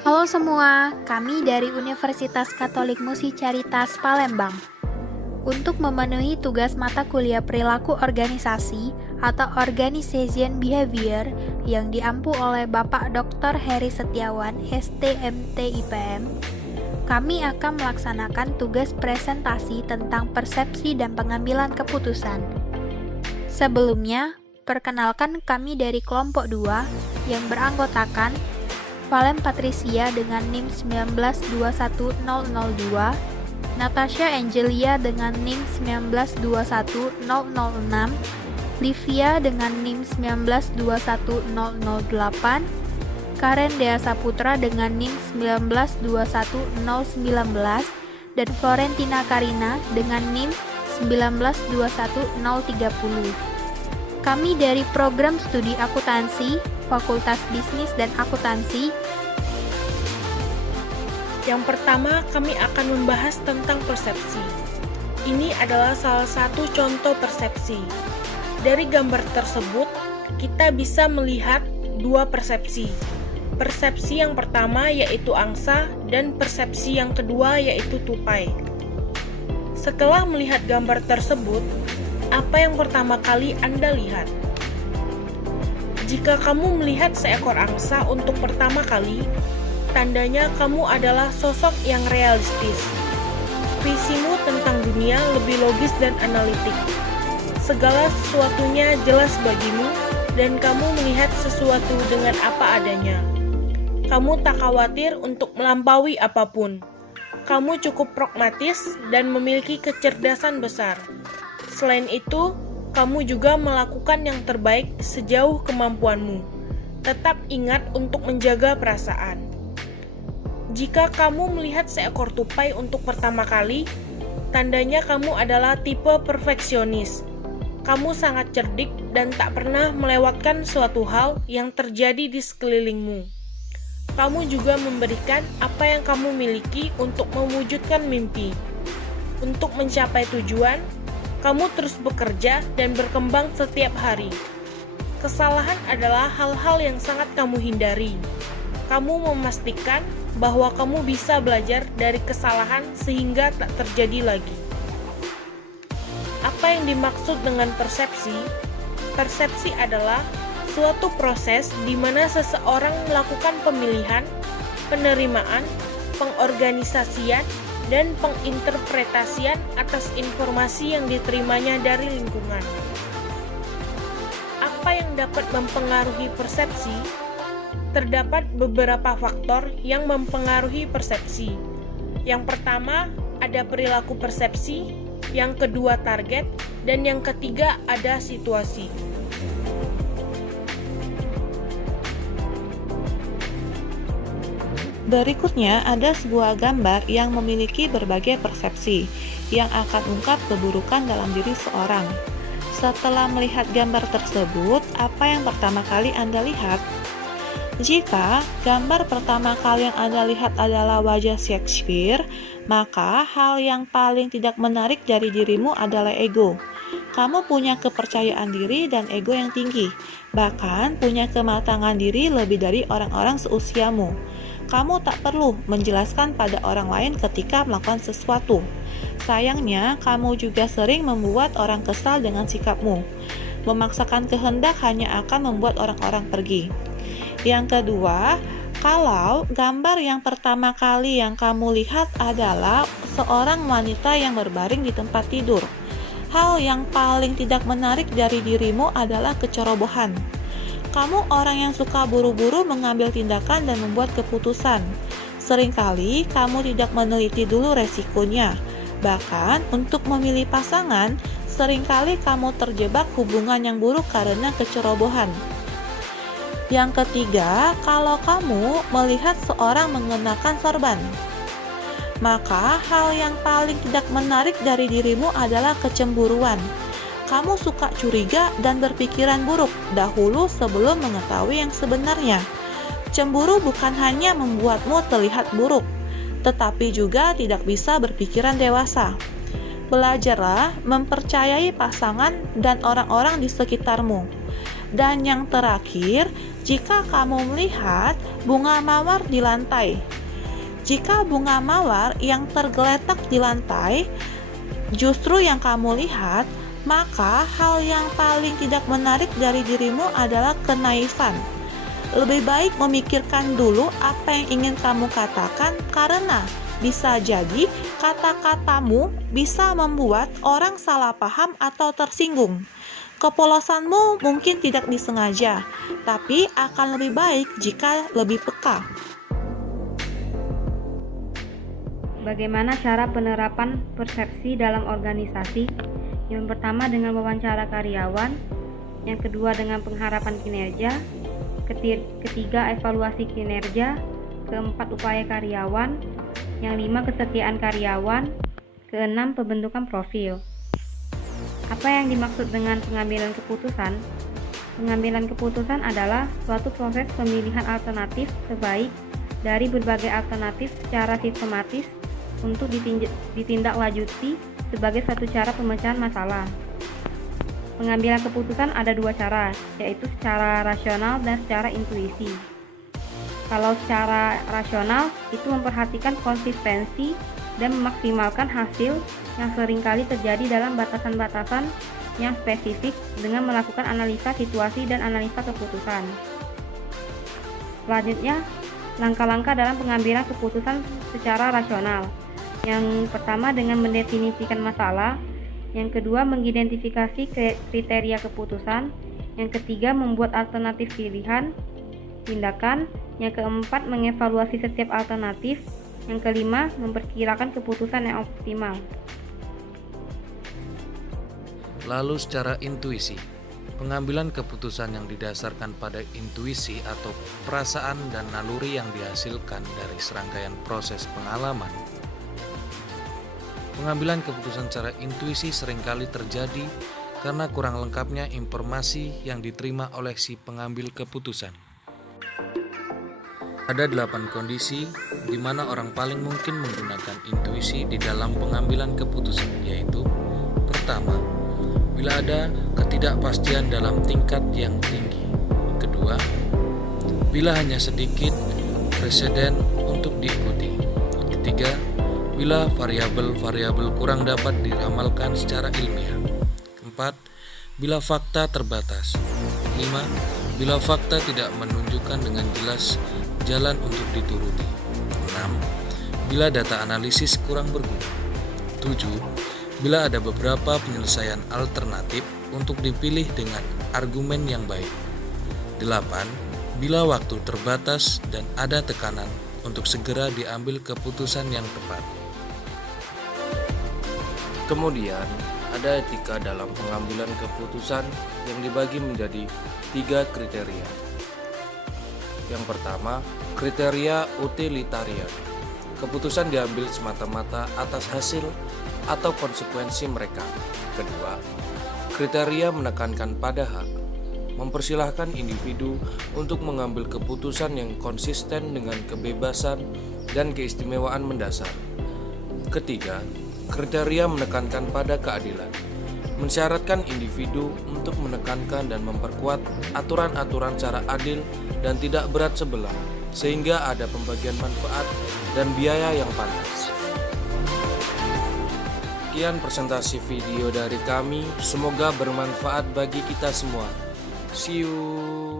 Halo semua, kami dari Universitas Katolik Musi Caritas Palembang. Untuk memenuhi tugas mata kuliah perilaku organisasi atau Organization Behavior yang diampu oleh Bapak Dr. Heri Setiawan, STMT IPM, kami akan melaksanakan tugas presentasi tentang persepsi dan pengambilan keputusan. Sebelumnya, perkenalkan kami dari kelompok 2 yang beranggotakan Valen Patricia dengan NIM 1921002, Natasha Angelia dengan NIM 1921006, Livia dengan NIM 1921008, Karen Dea Saputra dengan NIM 1921019, dan Florentina Karina dengan NIM 1921030. Kami dari Program Studi Akuntansi, Fakultas Bisnis dan Akuntansi. Yang pertama, kami akan membahas tentang persepsi. Ini adalah salah satu contoh persepsi. Dari gambar tersebut, kita bisa melihat dua persepsi. Persepsi yang pertama yaitu angsa dan persepsi yang kedua yaitu tupai. Setelah melihat gambar tersebut, apa yang pertama kali Anda lihat? Jika kamu melihat seekor angsa untuk pertama kali, tandanya kamu adalah sosok yang realistis. Visimu tentang dunia lebih logis dan analitik. Segala sesuatunya jelas bagimu, dan kamu melihat sesuatu dengan apa adanya. Kamu tak khawatir untuk melampaui apapun. Kamu cukup pragmatis dan memiliki kecerdasan besar. Selain itu, kamu juga melakukan yang terbaik sejauh kemampuanmu. Tetap ingat untuk menjaga perasaan. Jika kamu melihat seekor tupai untuk pertama kali, tandanya kamu adalah tipe perfeksionis. Kamu sangat cerdik dan tak pernah melewatkan suatu hal yang terjadi di sekelilingmu. Kamu juga memberikan apa yang kamu miliki untuk mewujudkan mimpi. Untuk mencapai tujuan, kamu terus bekerja dan berkembang setiap hari. Kesalahan adalah hal-hal yang sangat kamu hindari. Kamu memastikan bahwa kamu bisa belajar dari kesalahan sehingga tak terjadi lagi. Apa yang dimaksud dengan persepsi? Persepsi adalah suatu proses di mana seseorang melakukan pemilihan, penerimaan, pengorganisasian, dan penginterpretasian atas informasi yang diterimanya dari lingkungan. Apa yang dapat mempengaruhi persepsi? Terdapat beberapa faktor yang mempengaruhi persepsi. Yang pertama, ada perilaku persepsi, yang kedua target, dan yang ketiga ada situasi. Berikutnya ada sebuah gambar yang memiliki berbagai persepsi yang akan ungkap keburukan dalam diri seorang. Setelah melihat gambar tersebut, apa yang pertama kali Anda lihat? Jika gambar pertama kali yang Anda lihat adalah wajah Shakespeare, maka hal yang paling tidak menarik dari dirimu adalah ego. Kamu punya kepercayaan diri dan ego yang tinggi, bahkan punya kematangan diri lebih dari orang-orang seusiamu. Kamu tak perlu menjelaskan pada orang lain ketika melakukan sesuatu. Sayangnya, kamu juga sering membuat orang kesal dengan sikapmu. Memaksakan kehendak hanya akan membuat orang-orang pergi. Yang kedua, kalau gambar yang pertama kali yang kamu lihat adalah seorang wanita yang berbaring di tempat tidur, hal yang paling tidak menarik dari dirimu adalah kecerobohan. Kamu orang yang suka buru-buru mengambil tindakan dan membuat keputusan. Seringkali kamu tidak meneliti dulu resikonya. Bahkan untuk memilih pasangan, seringkali kamu terjebak hubungan yang buruk karena kecerobohan. Yang ketiga, kalau kamu melihat seorang mengenakan sorban, maka hal yang paling tidak menarik dari dirimu adalah kecemburuan. Kamu suka curiga dan berpikiran buruk dahulu sebelum mengetahui yang sebenarnya. Cemburu bukan hanya membuatmu terlihat buruk, tetapi juga tidak bisa berpikiran dewasa. Belajarlah mempercayai pasangan dan orang-orang di sekitarmu. Dan yang terakhir, jika kamu melihat bunga mawar di lantai. Jika bunga mawar yang tergeletak di lantai justru yang kamu lihat, maka hal yang paling tidak menarik dari dirimu adalah kenaifan. Lebih baik memikirkan dulu apa yang ingin kamu katakan, karena bisa jadi kata-katamu bisa membuat orang salah paham atau tersinggung. Kepolosanmu mungkin tidak disengaja, tapi akan lebih baik jika lebih peka. Bagaimana cara penerapan persepsi dalam organisasi? Yang pertama dengan wawancara karyawan, yang kedua dengan pengharapan kinerja, ketiga evaluasi kinerja, keempat upaya karyawan, yang lima kesetiaan karyawan, keenam pembentukan profil. Apa yang dimaksud dengan pengambilan keputusan? Pengambilan keputusan adalah suatu proses pemilihan alternatif terbaik dari berbagai alternatif secara sistematis untuk ditindaklanjuti sebagai suatu cara pemecahan masalah. Pengambilan keputusan ada dua cara, yaitu secara rasional dan secara intuisi. Kalau secara rasional, itu memperhatikan konsistensi dan memaksimalkan hasil yang seringkali terjadi dalam batasan-batasan yang spesifik dengan melakukan analisa situasi dan analisa keputusan. Selanjutnya, langkah-langkah dalam pengambilan keputusan secara rasional. Yang pertama dengan mendefinisikan masalah, yang kedua mengidentifikasi kriteria keputusan, yang ketiga membuat alternatif pilihan, tindakan, yang keempat mengevaluasi setiap alternatif, yang kelima memperkirakan keputusan yang optimal. Lalu secara intuisi, pengambilan keputusan yang didasarkan pada intuisi atau perasaan dan naluri yang dihasilkan dari serangkaian proses pengalaman. Pengambilan keputusan secara intuisi seringkali terjadi karena kurang lengkapnya informasi yang diterima oleh si pengambil keputusan. Ada 8 kondisi di mana orang paling mungkin menggunakan intuisi di dalam pengambilan keputusan, yaitu: pertama, bila ada ketidakpastian dalam tingkat yang tinggi. Kedua, bila hanya sedikit preseden untuk diikuti. Ketiga, bila variabel-variabel kurang dapat diramalkan secara ilmiah. Keempat, bila fakta terbatas. 5. Bila fakta tidak menunjukkan dengan jelas jalan untuk dituruti. 6. Bila data analisis kurang berguna. 7. Bila ada beberapa penyelesaian alternatif untuk dipilih dengan argumen yang baik. 8. Bila waktu terbatas dan ada tekanan untuk segera diambil keputusan yang tepat. Kemudian, ada etika dalam pengambilan keputusan yang dibagi menjadi 3 kriteria. Yang pertama, kriteria utilitarian. Keputusan diambil semata-mata atas hasil atau konsekuensi mereka. Kedua, kriteria menekankan pada hak, mempersilahkan individu untuk mengambil keputusan yang konsisten dengan kebebasan dan keistimewaan mendasar. Ketiga, kriteria menekankan pada keadilan, mensyaratkan individu untuk menekankan dan memperkuat aturan-aturan secara adil dan tidak berat sebelah, sehingga ada pembagian manfaat dan biaya yang pantas. Sekian presentasi video dari kami, semoga bermanfaat bagi kita semua. See you.